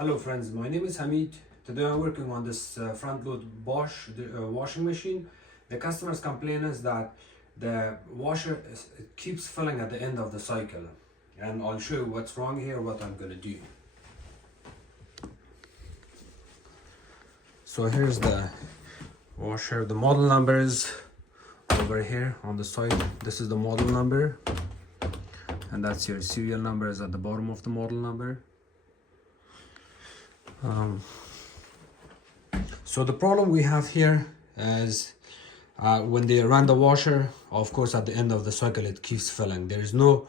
Hello friends, my name is Hamid. Today I'm working on this front load Bosch washing machine. The customer's complaint is that the washer it keeps filling at the end of the cycle, and I'll show you what's wrong here, what I'm gonna do. So here's the washer. The model number is over here on the side. This is the model number, and that's your serial number is at the bottom of the model number. So the problem we have here is when they run the washer, of course at the end of the cycle it keeps filling. There is no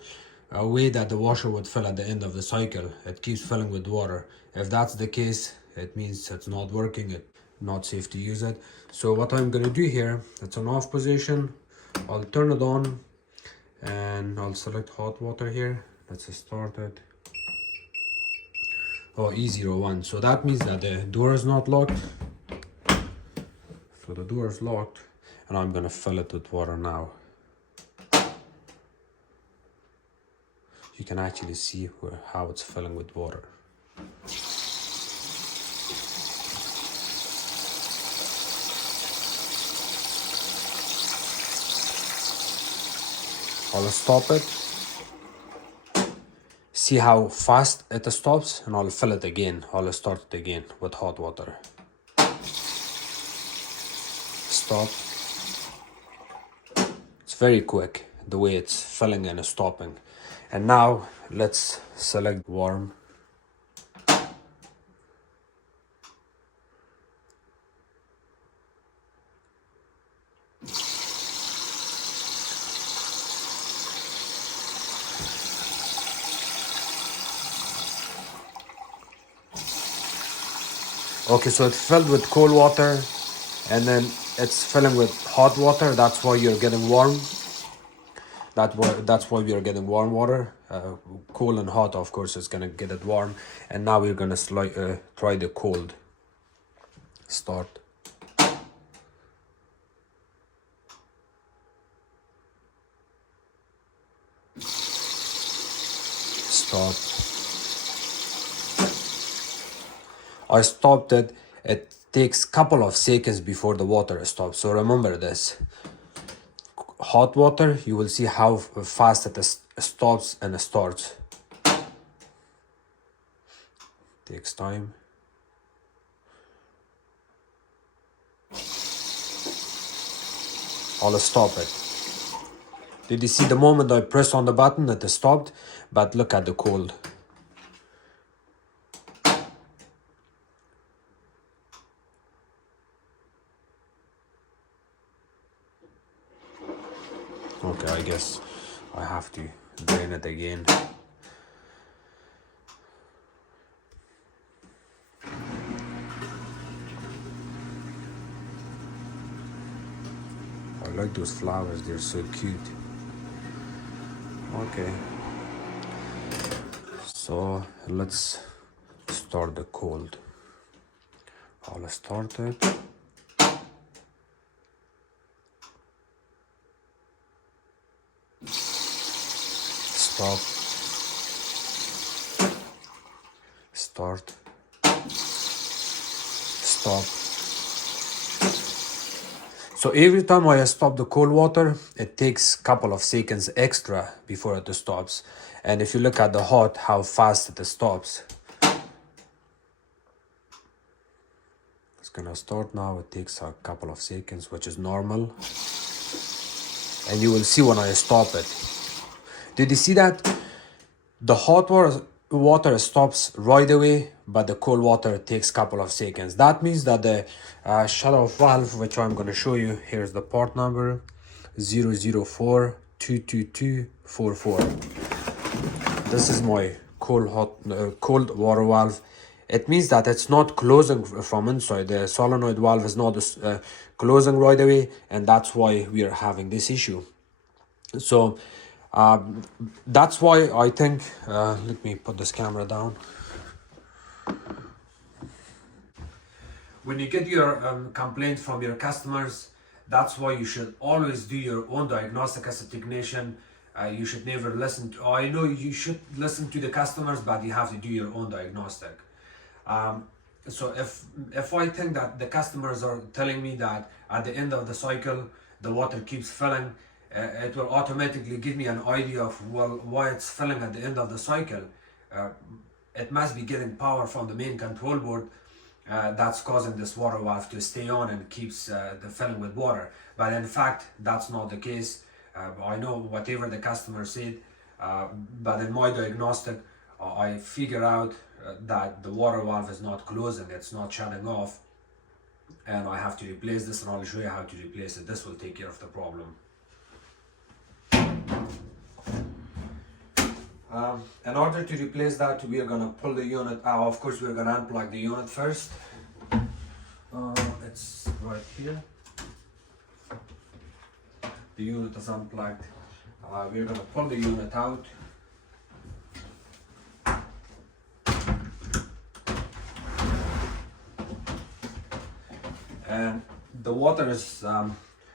way that the washer would fill at the end of the cycle. It keeps filling with water. If that's the case, it means it's not working, it's not safe to use it. So what I'm going to do here, it's an off position. I'll turn it on and I'll select hot water here. Let's start it. Oh, E01. So that means that the door is not locked. So the door is locked, and I'm gonna fill it with water now. You can actually see how it's filling with water. I'll stop it. See how fast it stops, and I'll fill it again. I'll start it again with hot water. Stop. It's very quick the way it's filling and stopping. And now let's select warm. Okay, so it's filled with cold water and then it's filling with hot water. That's why you're getting warm. That's why we are getting warm water. Cold and hot, of course, is gonna get it warm. And now we're gonna try the cold. Start. Stop. I stopped it. It takes a couple of seconds before the water stops. So remember this. Hot water, you will see how fast it stops and starts. Takes time. I'll stop it. Did you see the moment I pressed on the button it stopped? But look at the cold. Okay, I guess I have to drain it again. I like those flowers, they're so cute. Okay. So let's start the cold. I'll start it. Stop. Start. Stop. So every time I stop the cold water, it takes a couple of seconds extra before it stops. And if you look at the hot, how fast it stops. It's gonna start now. It takes a couple of seconds, which is normal. And you will see when I stop it. Did you see that? The hot water stops right away, but the cold water takes a couple of seconds. That means that the shut-off valve, which I'm going to show you, here's the part number 00422244. This is my cold water valve. It means that it's not closing from inside. The solenoid valve is not closing right away, and that's why we are having this issue. So that's why I think, let me put this camera down. When you get your complaint from your customers, that's why you should always do your own diagnostic as a technician. You should never listen to, I know you should listen to the customers, but you have to do your own diagnostic. So if I think that the customers are telling me that at the end of the cycle the water keeps filling, it will automatically give me an idea of, well, why it's filling at the end of the cycle. Uh, it must be getting power from the main control board, that's causing this water valve to stay on and keeps the filling with water. But in fact, that's not the case. I know whatever the customer said, but in my diagnostic, I figure out that the water valve is not closing, it's not shutting off, and I have to replace this, and I'll show you how to replace it. This will take care of the problem. In order to replace that, we are going to pull the unit out. Of course, we're going to unplug the unit first. It's right here. The unit is unplugged. We're going to pull the unit out. And the water is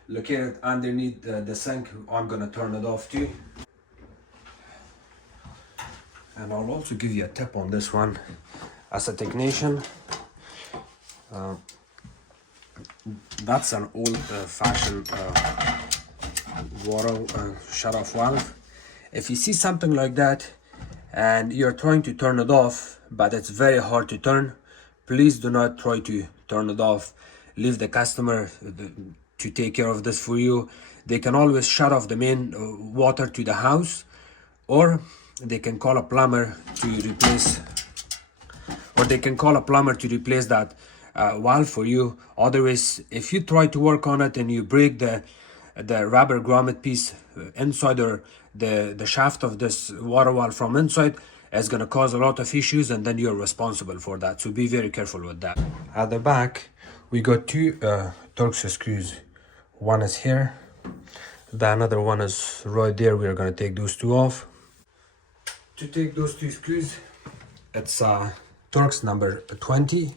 located underneath the sink. I'm going to turn it off too. And I'll also give you a tip on this one. As a technician, that's an old-fashioned water shut-off valve. If you see something like that and you're trying to turn it off, but it's very hard to turn, please do not try to turn it off. Leave the customer to take care of this for you. They can always shut off the main water to the house, or they can call a plumber to replace, that valve for you. Otherwise, if you try to work on it and you break the rubber grommet piece inside, or the shaft of this water valve from inside, it's going to cause a lot of issues, and then you're responsible for that. So be very careful with that. At the back, we got two Torx screws. One is here, the another one is right there. We're going to take those two off. To take those two screws, it's Torx number 20.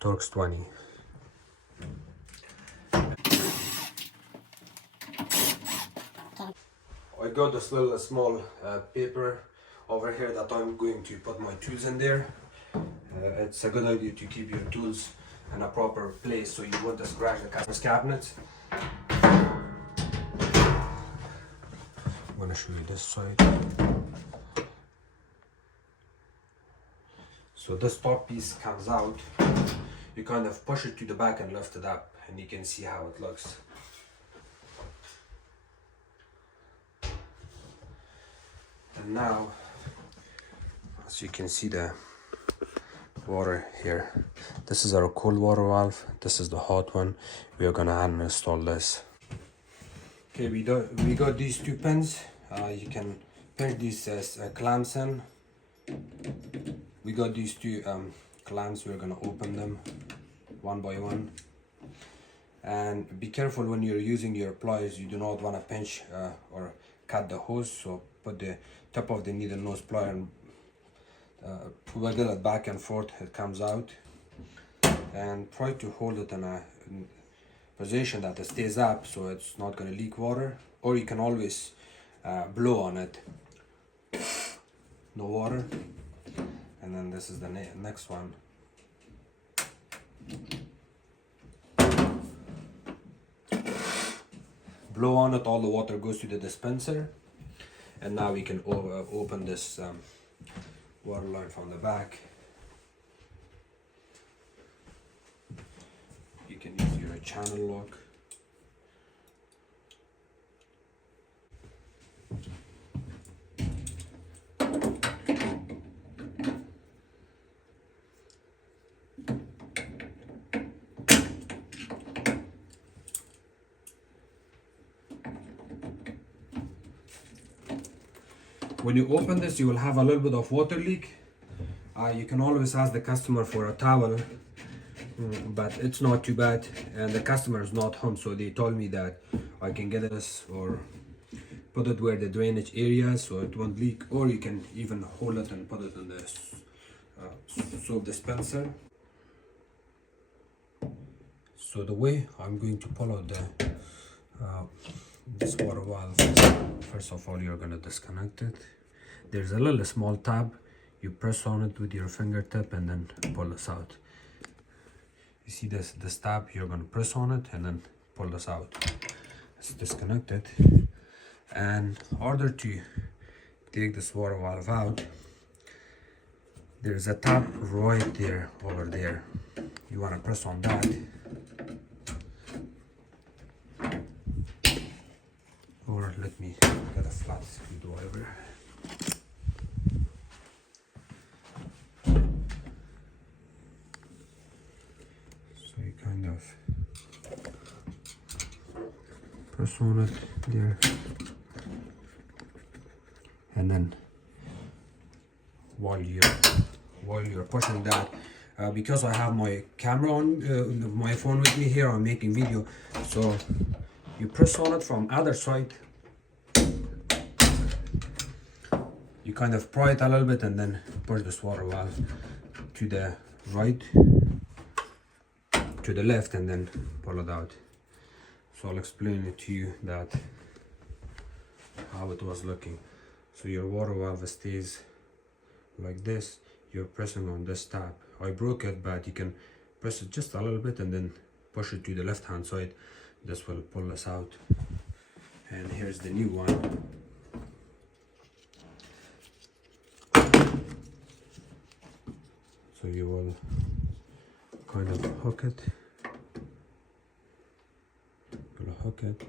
Torx 20. I got this little small paper over here that I'm going to put my tools in there. It's a good idea to keep your tools in a proper place so you won't scratch the customer's cabinet. I'm going to show you this side. So this top piece comes out. You kind of push it to the back and lift it up, and you can see how it looks. And now, as you can see, the water here, this is our cold water valve, this is the hot one. We are gonna uninstall this. Okay, we got these two pins. You can pin these as clamps in. We got these two clamps. We're gonna open them one by one. And be careful when you're using your pliers. You do not want to pinch or cut the hose. So put the tip of the needle nose plier and wiggle it back and forth. It comes out. And try to hold it in a position that it stays up, so it's not going to leak water. Or you can always blow on it. No water. And then this is the next one. Blow on it, all the water goes to the dispenser. And now we can open this water line from the back. You can use your channel lock. When you open this, you will have a little bit of water leak. You can always ask the customer for a towel, but it's not too bad. And the customer is not home, so they told me that I can get this or put it where the drainage area so it won't leak, or you can even hold it and put it in the soap dispenser. So the way I'm going to pull out this water valve, first of all, you're going to disconnect it. There's a little small tab. You press on it with your fingertip and then pull this out. You see this tab, you're gonna press on it and then pull this out. It's disconnected. And in order to take this water valve out, there's a tab right there, over there. You wanna press on that. Or let me get a flat screwdriver. So you kind of press on it there, and then while you're pushing that, because I have my camera on my phone with me here, I'm making video, so you press on it from other side. You kind of pry it a little bit and then push this water valve to the right, to the left, and then pull it out. So I'll explain it to you that how it was looking. So your water valve stays like this. You're pressing on this tab. I broke it, but you can press it just a little bit and then push it to the left hand side. This will pull this out. And here's the new one. So you will kind of hook it. You'll hook it.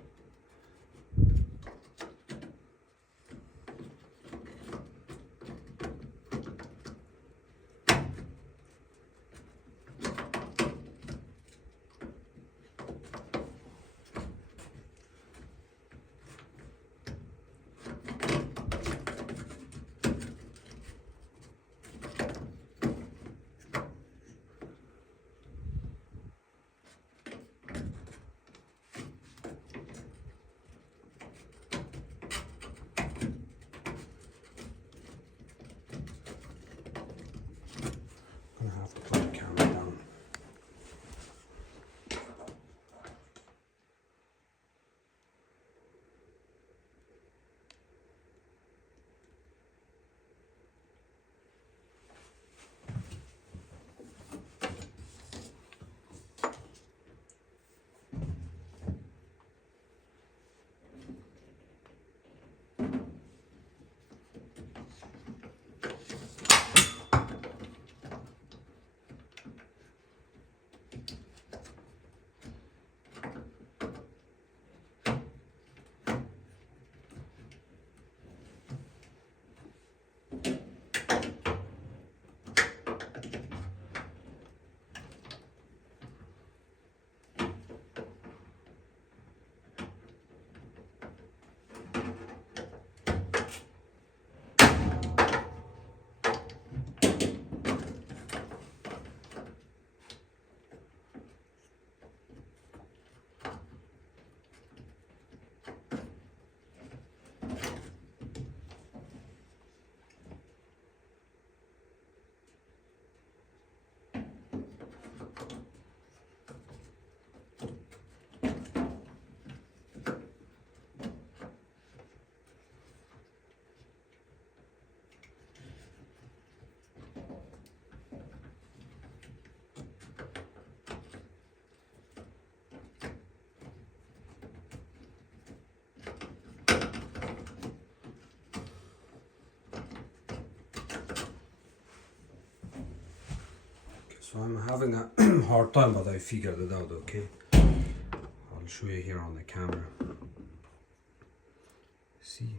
I have to put the camera down. So I'm having a hard time, but I figured it out, okay? I'll show you here on the camera. See?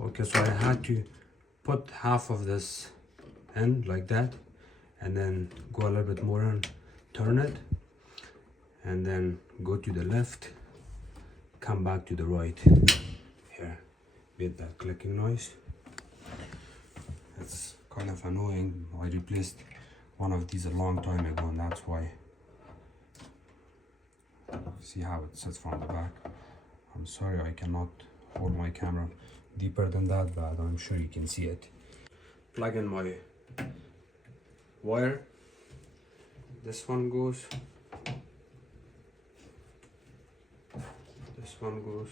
Okay, so I had to put half of this in like that, and then go a little bit more and turn it, and then go to the left, come back to the right. Here, with that clicking noise. It's kind of annoying. I replaced one of these a long time ago, and that's why. See how it sits from the back. I'm sorry I cannot hold my camera deeper than that, but I'm sure you can see it. Plug in my wire this one goes, this one goes,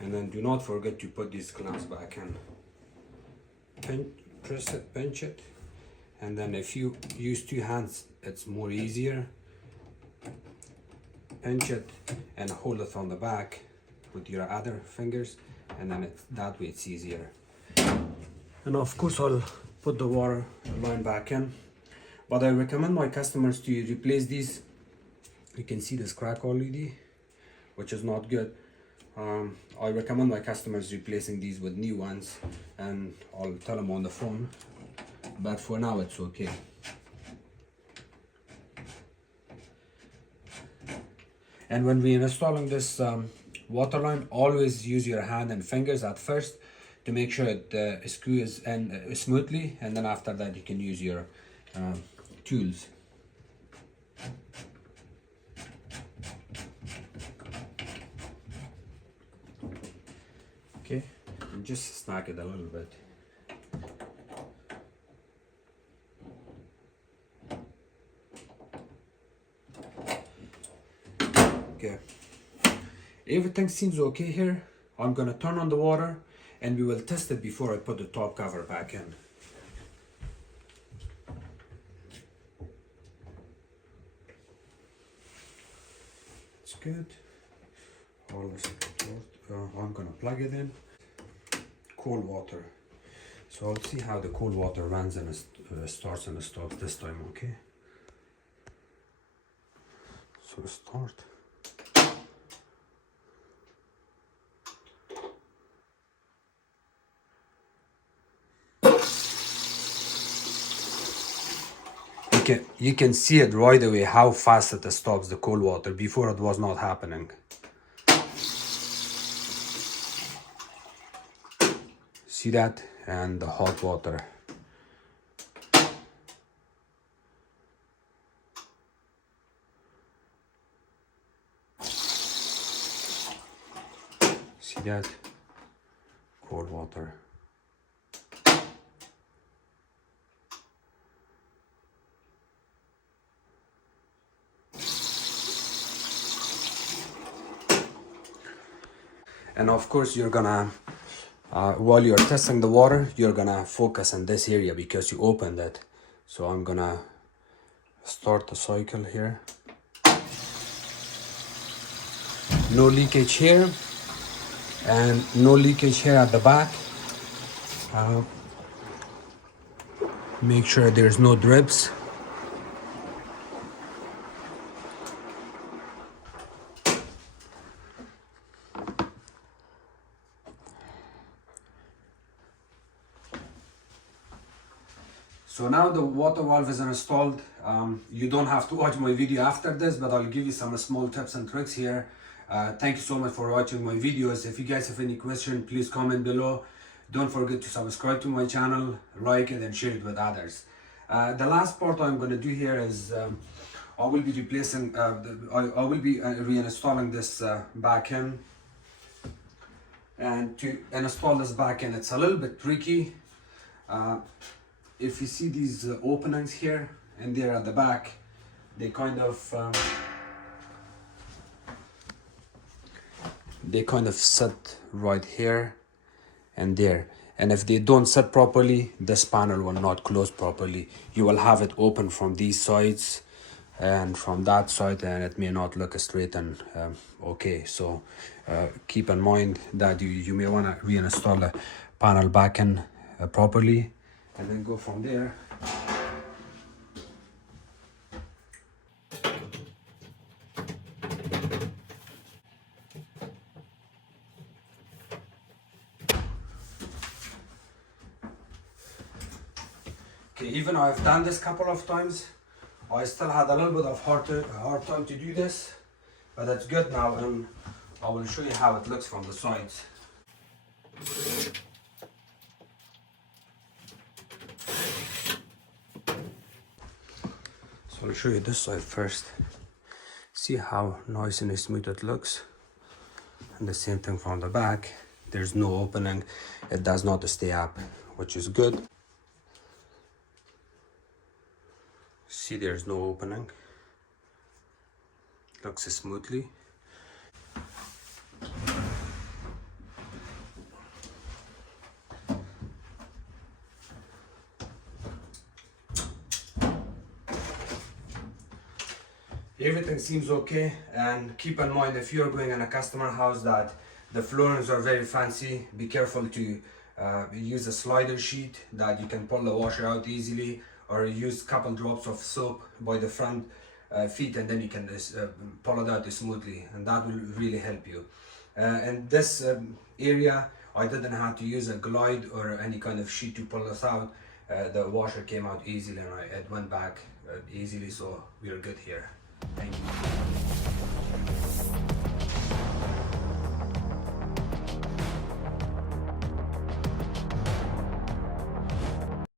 and then do not forget to put these clamps back in. Press it, pinch it, and then if you use two hands it's more easier. Pinch it and hold it from the back with your other fingers, and then that way it's easier. And of course I'll put the water line back in, but I recommend my customers to replace these. You can see this crack already, which is not good. I recommend my customers replacing these with new ones, and I'll tell them on the phone, but for now it's okay. And when we're installing this water line, always use your hand and fingers at first to make sure it screws in smoothly, and then after that you can use your tools. Okay, and just snag it a little bit. Okay, everything seems okay here. I'm gonna turn on the water and we will test it before I put the top cover back in. It's good. All this, I'm gonna plug it in. Cold water. So I'll see how the cold water runs and starts and stops this time, okay? So start. You can see it right away how fast it stops the cold water. Before it was not happening. See that? And the hot water. See that? Cold water. And of course you're gonna, while you're testing the water, you're gonna focus on this area because you opened it. So I'm gonna start the cycle here. No leakage here, and no leakage here at the back. Make sure there's no drips. So now the water valve is installed. You don't have to watch my video after this, but I'll give you some small tips and tricks here. Thank you so much for watching my videos. If you guys have any question, please comment below. Don't forget to subscribe to my channel, like it, and share it with others. The last part I'm going to do here is I will be replacing, I will be reinstalling this back end. And to install this back end, it's a little bit tricky. If you see these openings here and there at the back, they kind of sit right here and there, and if they don't sit properly, this panel will not close properly. You will have it open from these sides and from that side, and it may not look straight and okay. So keep in mind that you may want to reinstall the panel back in properly, and then go from there. Okay, even though I've done this a couple of times, I still had a little bit of hard time to do this, but it's good now, and I will show you how it looks from the sides. So I'll show you this side first. See how nice and smooth it looks, and the same thing from the back. There's no opening, it does not stay up, which is good. See, there's no opening. Looks smoothly. Everything seems okay, and keep in mind, if you're going in a customer house that the floorings are very fancy, be careful to use a slider sheet that you can pull the washer out easily, or use a couple drops of soap by the front feet, and then you can pull it out smoothly, and that will really help you. In this area, I didn't have to use a glide or any kind of sheet to pull this out. The washer came out easily, and it went back easily, so we're good here. Thank you.